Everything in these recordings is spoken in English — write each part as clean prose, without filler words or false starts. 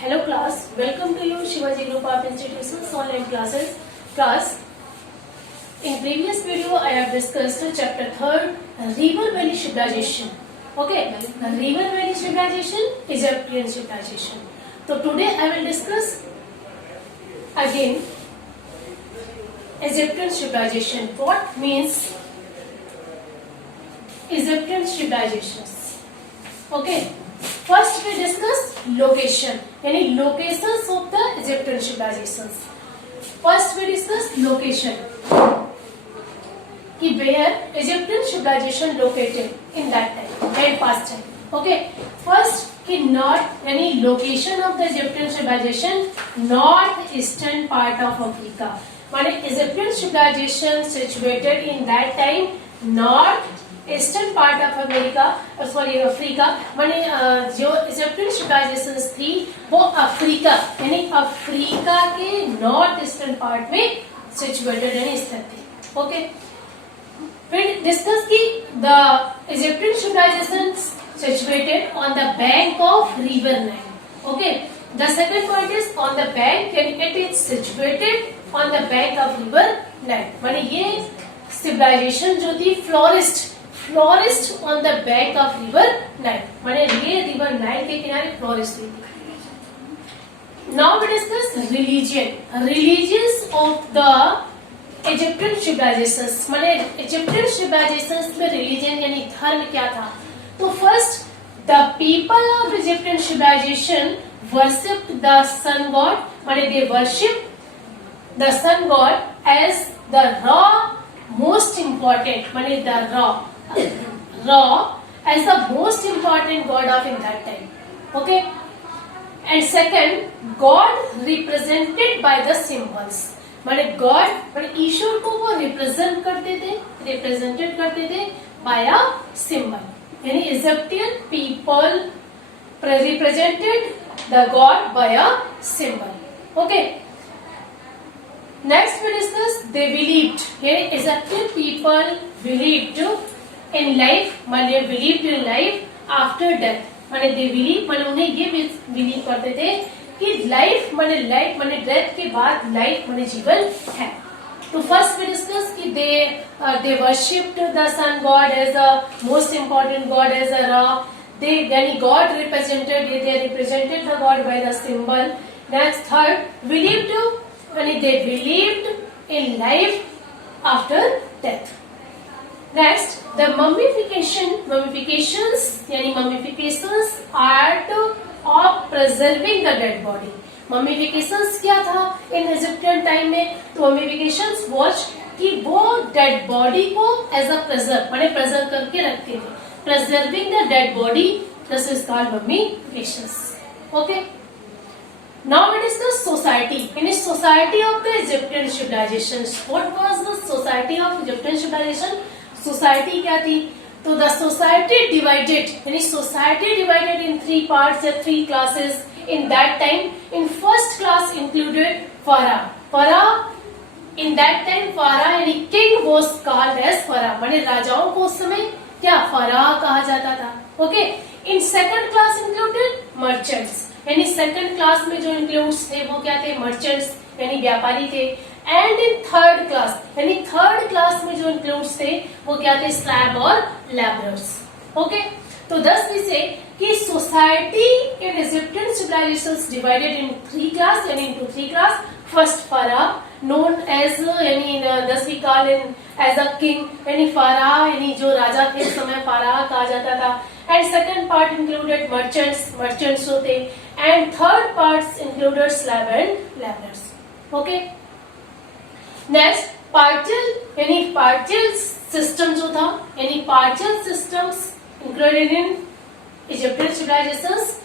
Hello class, welcome to you Shivaji Group of Institutions online classes. Class, in previous video I have discussed chapter 3rd, River Valley Civilization. Okay, River Valley Civilization, Egyptian Civilization. So today I will discuss again Egyptian Civilization. What means Egyptian Civilizations? Okay. First we discuss location, यानी locations of the Egyptian civilizations. First we discuss location, कि where Egyptian civilization located in that time and past time. Okay. First कि north यानी location of the Egyptian civilization north eastern part of Africa. माने Egyptian civilization situated in that time north eastern part of America Africa माने जो Egyptian civilisations थी वो Africa यानी Africa के north eastern part में सिचुएटेड यानी स्थित थी. ओके, फिर डिस्कस की the Egyptian civilization situated on the bank of river Nile. Okay, the second point is on the bank and it is situated on the bank of river Nile. माने ये civilization जो थी flourished on the bank of river Nile, माने ये river Nile के किनारे flourished थी. Now we discuss religions of the Egyptian civilizations. माने इजिप्शियन सिविलाइजेशंस में रिलीजन यानी धर्म क्या था? तो first the people of Egyptian civilization worshipped the sun god. माने they worship the sun god as the Ra most important, माने the Ra as the most important god of in that time. Okay, and second, God represented by the symbols. माने God माने ईश्वर को वो represented करते थे by a symbol. यानी Egyptian people represented the God by a symbol. Okay. Next we discuss they believed. Here Egyptian people believed in life, माने believed in life after death. माने they believe माने उन्हें ये believe करते थे कि life माने death के बाद life माने जीवन है. तो first we discuss कि they worshipped the sun god as a most important god as a Ra. यानी God they represented the god by the symbol. Next third believed माने they believed in life after death. Next, the mummifications यानी mummifications art of preserving the dead body. Mummifications क्या था in Egyptian time में? तो mummifications was कि वो dead body को as a preserve माने preserve करके रखते थे. Preserving the dead body, this is called mummifications. Okay. Now it is the society. In the society of the Egyptian civilizations, what was the society of Egyptian civilization? Society क्या थी? तो the society divided यानी society divided in 3 parts या 3 classes in that time. In first class included Pharaoh. In that time फरा यानी king was called as फरा, माने राजाओं को उस समय क्या फरा कहा जाता था. Okay, in second class included merchants यानी सेकंड क्लास में जो इंक्लूड्स थे वो क्या थे? मर्चेंट्स यानी व्यापारी थे. एंड इन थर्ड क्लास यानी थर्ड क्लास में जो इंक्लूड्स थे वो क्या थे? स्लैब और लेबरर्स. ओके, तो दस में से कि society in Egyptian civilizations divided in 3 class यानी into 3 class. First pharaoh known as यानी this we call him as a king यानी फरा यानी जो राजा थे उस समय फरा कहा जाता था. And second part included merchants होते. And third part included slaves and labourers. Okay, next partial यानी पार्शियल सिस्टम जो था यानी partial systems included in Egyptian civilizations.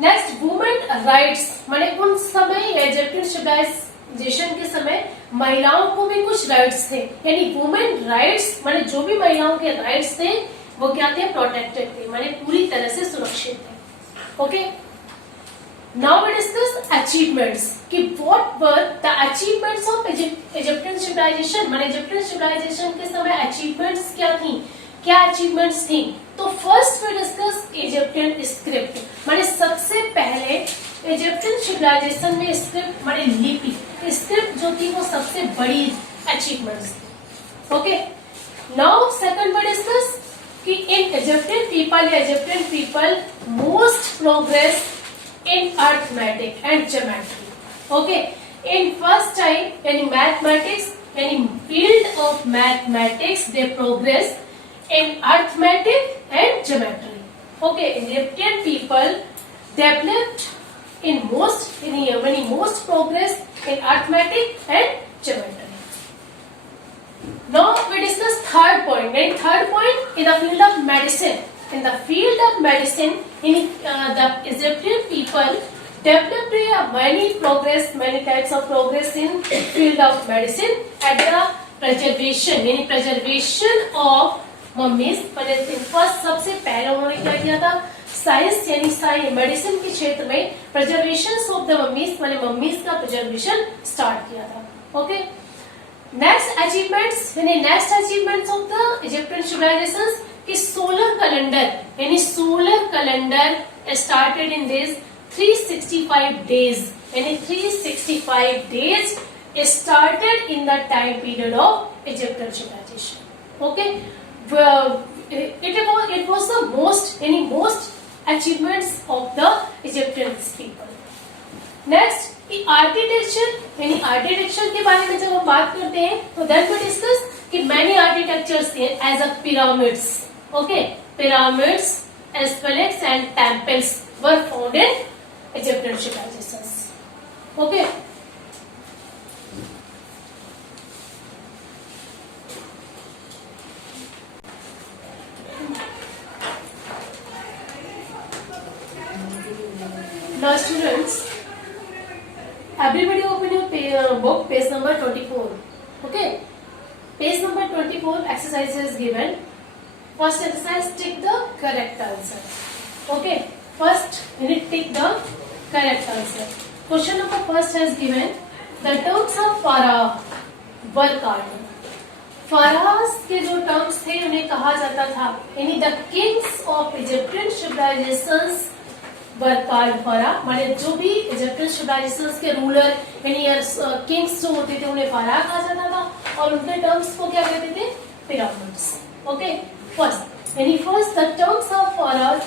Next women rights माने उन समय इजिप्शियन सिविलाइजेशन के समय महिलाओं को भी कुछ राइट्स थे यानी वुमेन राइट्स माने जो भी महिलाओं के राइट्स थे वो क्या थे? प्रोटेक्टेड थे माने पूरी तरह से सुरक्षित थे. Okay, now we discuss achievements कि what were the achievements of Egyptian civilization. माने इजिप्शियन सिविलाइजेशन के समय अचीवमेंट्स क्या थी? क्या अचीवमेंट्स थी? तो first we discuss Egyptian script माने सबसे पहले इजिप्शियन सिविलाइजेशन में स्क्रिप्ट माने लिपि, स्क्रिप्ट जो थी वो सबसे बड़ी अचीवमेंट्स थी। Okay, now second word discuss कि in Egyptian people most progress in arithmetic and geometry. Okay, in first time यानी मैथमेटिक्स यानी field of mathematics they progress in arithmetic and geometry. Okay, Egyptian people developed in most progress in arithmetic and geometry. Now we discuss third point. And third point in the field of medicine. In the field of medicine, the Egyptian people developed many types of progress in field of medicine at the preservation of mummies. First सबसे पहले उन्होंने क्या किया था, science यानी medicine के क्षेत्र में प्रिजर्वेशन ऑफ द मम्मीज माने मम्मीज का प्रिजर्वेशन स्टार्ट किया था। Okay, next achievements of the Egyptian civilizations कि solar calendar started in this 365 days यानी 365 days started in the time period of Egyptian civilization. Okay, it was the most achievements of the Egyptian people. Next, architecture के बारे में जब हम बात करते हैं तो then we discuss कि many architectures as a pyramids, okay, pyramids, sphinx and temples were found in Egyptian civilizations. Okay. Now students, everybody open your book, page number 24. Okay, page number 24 exercise is given. First exercise, tick the correct answer. Okay, first you need tick the correct answer. Question number first has given the terms of pharaoh were called. pharaohs के जो terms थे उन्हें कहा जाता था यानी the kings of Egyptian civilizations were called pharaoh, माने जो भी इजिप्शियन सिविलाइजेशंस के रूलर यानी किंग्स जो होते थे उन्हें फारा कहा जाता था और उनके टर्म्स को क्या कहते थे, pyramids. Okay, first the terms of pharaohs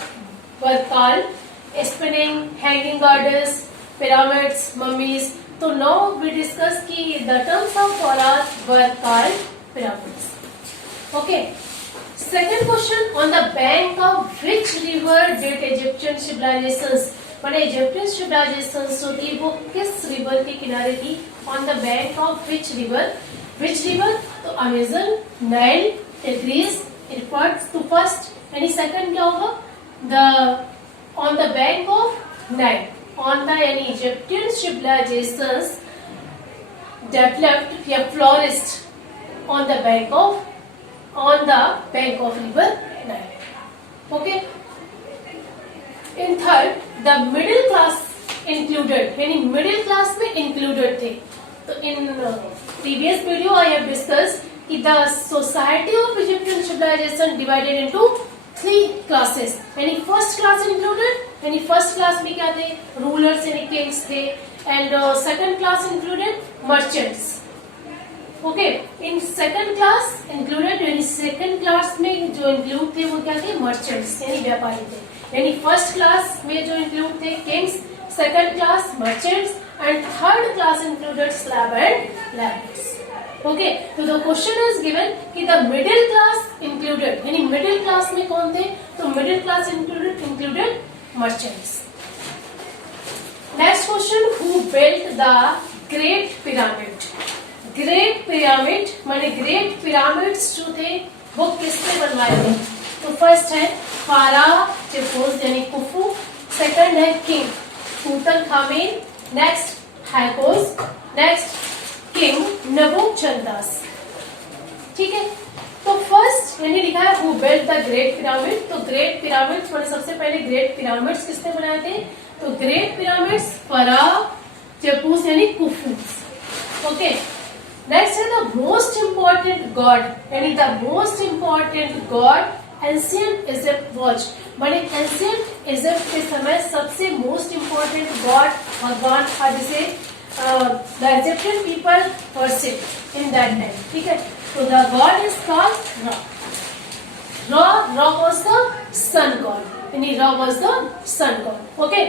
were called spinning, hanging girders, pyramids, mummies. तो नाउ वी डिस्कस कि the terms of pharaohs were called pyramids. Okay, second question, on the bank of which river did Egyptian civilizations माने Egyptian civilisations जो थी वो किस river के किनारे थी, on the bank of which river तो अमेजन, नाइल, टिग्रिस, इफ्राट तो फर्स्ट यानी सेकंड क्या होगा, the on the bank of Nile, on the यानी इजिप्शियन सिविलाइजेशंस developed या flourished on the bank of river Nile. Okay. In third, the middle class included यानी middle class में included थे। तो in previous video I have discussed कि the society of Egyptian civilization divided into 3 classes यानी first class included यानी first class में क्या थे, rulers यानी kings थे and second class included merchants. Okay, in second class included यानी second class में जो इंक्लूड थे वो क्या थे, मर्चेंट्स यानी व्यापारी थे। यानी फर्स्ट क्लास में जो इंक्लूड थे Kings, second class merchants and third class included slave and landers. Okay, तो द क्वेश्चन इज गिवन कि द मिडिल क्लास इंक्लूडेड यानी मिडिल क्लास में कौन थे, तो middle class included merchants. Next question, who built the great pyramid. Great pyramid माने great pyramids जो थे वो किसने बनवाए थे, तो फर्स्ट है फाराह टिपूज यानी कुफू, सेकंड है king Tutankhamun, next Hyksos, next king Nebuchadnezzar. ठीक है, तो फर्स्ट यानी लिखा है who built the great pyramid, तो ग्रेट पिरामिड्स माने सबसे पहले ग्रेट पिरामिड्स किसने बनाए थे, तो ग्रेट पिरामिड्स फाराह टिपूज यानी कुफू। ओके, नेक्स्ट है द मोस्ट इम्पोर्टेंट गॉड यानी the most important God ancient Egypt watch, माने एंशियंट इजिप्ट के समय सबसे मोस्ट इंपॉर्टेंट गॉड भगवान था जिसे the Egyptian people worship in that time, ठीक है। तो the God is called Ra. Ra was the sun god, यानी Ra was the sun god. Okay.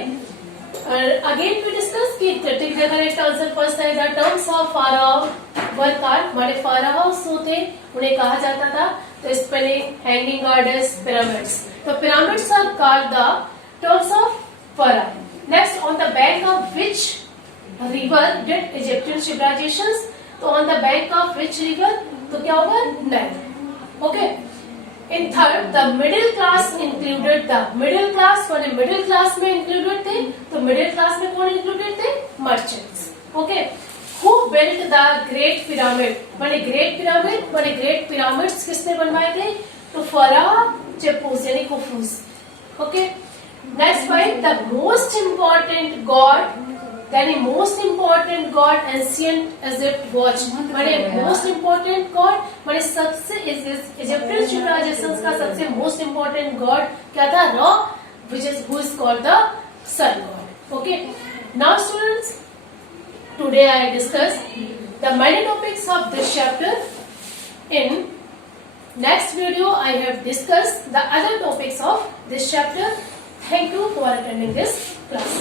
Again we discuss कि together it also first है the terms of pharaoh were called, माने pharaohs होते उन्हें कहा जाता था, तो spelling, hanging goddess, pyramids. तो pyramids are called the terms of pharaoh. Next, on the bank of which river did Egyptian civilizations? तो on the bank of which river? तो क्या होगा? Nile. Okay. In third, the middle class included the middle class. माने middle class में included थे, तो middle class में कौन included थे? Merchants. Okay. Who built the Great Pyramid? माने Great Pyramid, माने Great Pyramids किसने बनवाए थे? तो Pharaoh Cheops यानी खुफूस. Okay. Next point, the most important god, यानी most important god ancient Egypt watch, माने most important god, माने सबसे Egyptian civilizations का सबसे most important god क्या था? Ra, who is called the sun god. Okay. Now students, today I discussed the many topics of this chapter. In next video I have discussed the other topics of this chapter. Thank you for attending this class.